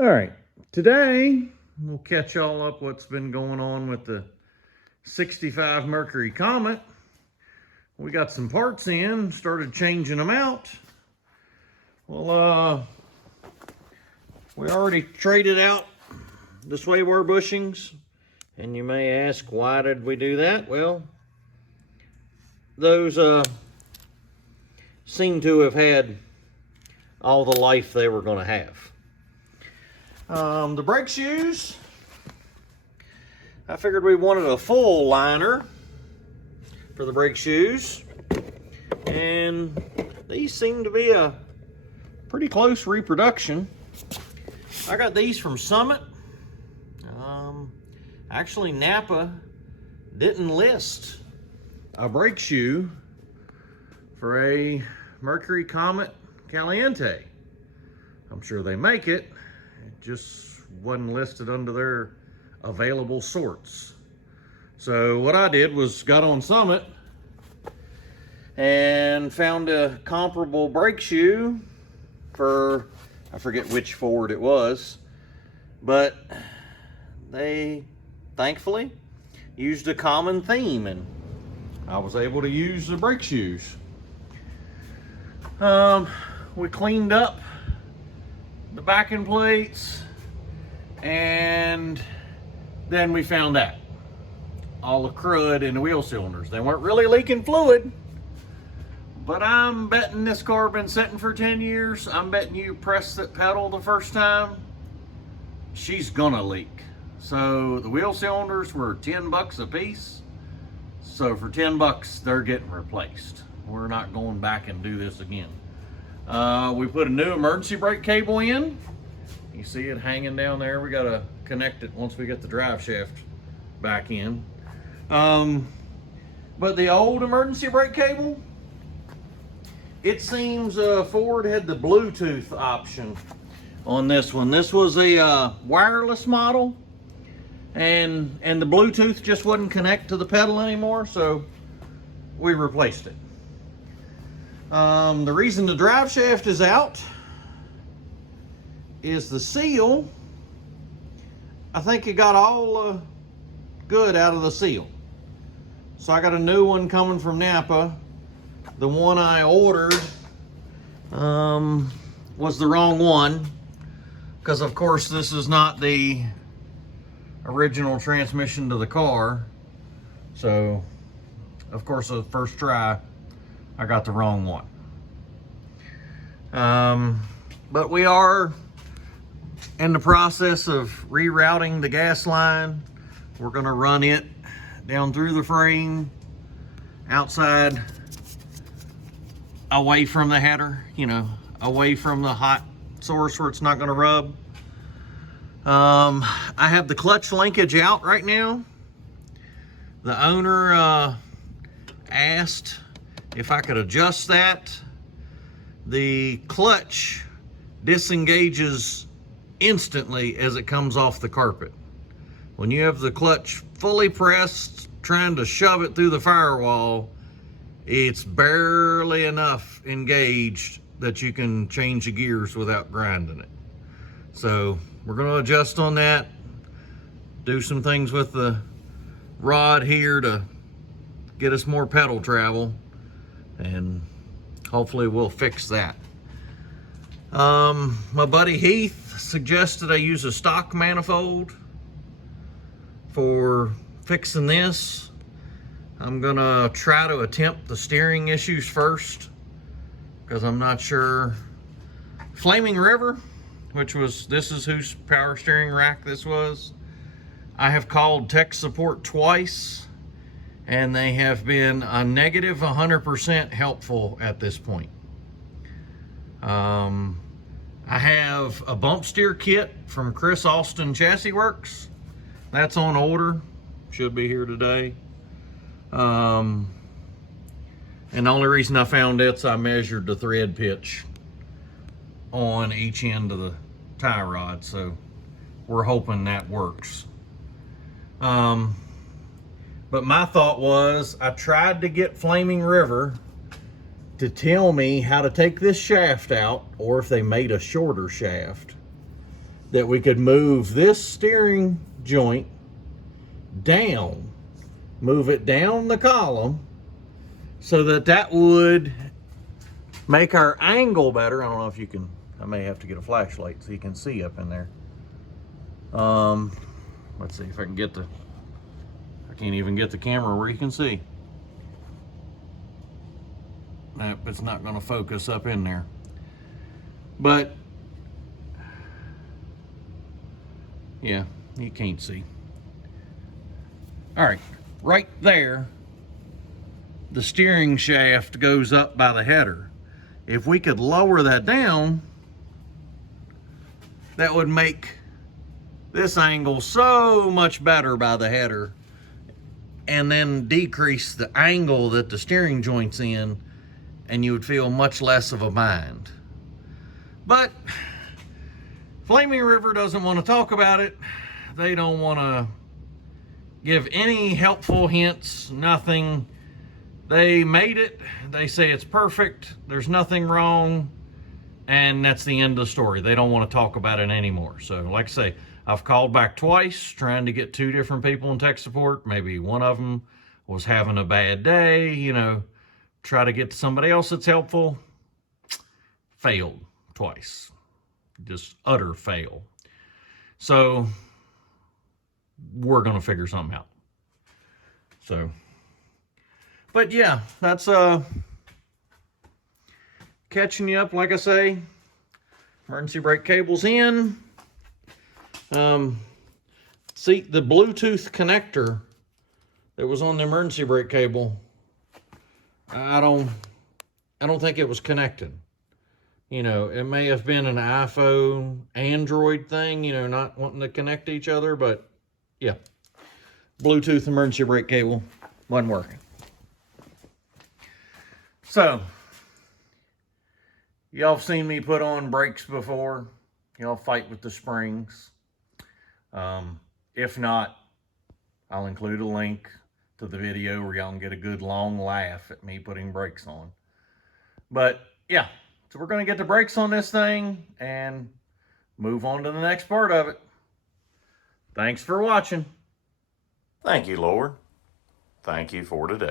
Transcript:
All right, today we'll catch y'all up what's been going on with the 65 Mercury Comet. We got some parts in, started changing them out. Well, we already traded out the sway bar bushings, and you may ask, why did we do that? Well, those seem to have had all the life they were going to have. The brake shoes, I figured we wanted a full liner for the brake shoes, and these seem to be a pretty close reproduction. I got these from Summit. Actually, Napa didn't list a brake shoe for a Mercury Comet Caliente. I'm sure they make it. It just wasn't listed under their available sorts. So what I did was got on Summit and found a comparable brake shoe for, I forget which Ford it was, but they thankfully used a common theme, and I was able to use the brake shoes. We cleaned up the backing plates, and then we found out all the crud in the wheel cylinders. They weren't really leaking fluid, but I'm betting this car been sitting for 10 years. I'm betting you press that pedal the first time, she's gonna leak. So the wheel cylinders were 10 bucks a piece. So for 10 bucks, they're getting replaced. We're not going back and do this again. We put a new emergency brake cable in. You see it hanging down there. We gotta connect it once we get the drive shaft back in. But the old emergency brake cable, it seems Ford had the Bluetooth option on this one. This was a wireless model, and the Bluetooth just wouldn't connect to the pedal anymore, so we replaced it. The reason the drive shaft is out is the seal. I think it got all good out of the seal. So I got a new one coming from Napa. The one I ordered was the wrong one, because of course this is not the original transmission to the car. So of course the first try I got the wrong one. But we are in the process of rerouting the gas line. We're gonna run it down through the frame, outside, away from the header, you know, away from the hot source where it's not gonna rub. I have the clutch linkage out right now. The owner asked if I could adjust that. The clutch disengages instantly as it comes off the carpet. When you have the clutch fully pressed, trying to shove it through the firewall, it's barely enough engaged that you can change the gears without grinding it. So we're going to adjust on that, do some things with the rod here to get us more pedal travel, and hopefully we'll fix that. My buddy Heath suggested I use a stock manifold for fixing this. I'm gonna try to attempt the steering issues first, because I'm not sure. Flaming River, which was, this is whose power steering rack this was, I have called tech support twice, and they have been a negative 100% helpful at this point. I have a bump steer kit from Chris Austin Chassis Works. That's on order, should be here today. And the only reason I found it's I measured the thread pitch on each end of the tie rod, so we're hoping that works. But my thought was, I tried to get Flaming River to tell me how to take this shaft out, or if they made a shorter shaft. that we could move this steering joint down, move it down the column, so that that would make our angle better. I don't know if you can, I may have to get a flashlight so you can see up in there. Let's see if I can get the, I can't even get the camera where you can see. Nope, it's not going to focus up in there. But yeah, you can't see. All right, right there, the steering shaft goes up by the header. If we could lower that down, that would make this angle so much better by the header, and then decrease the angle that the steering joint's in, and you would feel much less of a bind. But Flaming River doesn't want to talk about it. They don't want to give any helpful hints, nothing. They made it, they say it's perfect, there's nothing wrong, and that's the end of the story. They don't want to talk about it anymore. So like I say, I've called back twice trying to get 2 different people in tech support. Maybe one of them was having a bad day, you know, try to get to somebody else that's helpful. Failed twice. Just utter fail. So we're going to figure something out. So, but yeah, that's catching you up. Like I say, emergency brake cable's in. See, the Bluetooth connector that was on the emergency brake cable, I don't think it was connected. You know, it may have been an iPhone, Android thing, you know, not wanting to connect to each other, but yeah, Bluetooth emergency brake cable wasn't working. So, y'all have seen me put on brakes before. Y'all fight with the springs. If not, I'll include a link to the video where y'all can get a good long laugh at me putting brakes on. But yeah, so we're going to get the brakes on this thing and move on to the next part of it. Thanks for watching. Thank you, Lord. Thank you for today.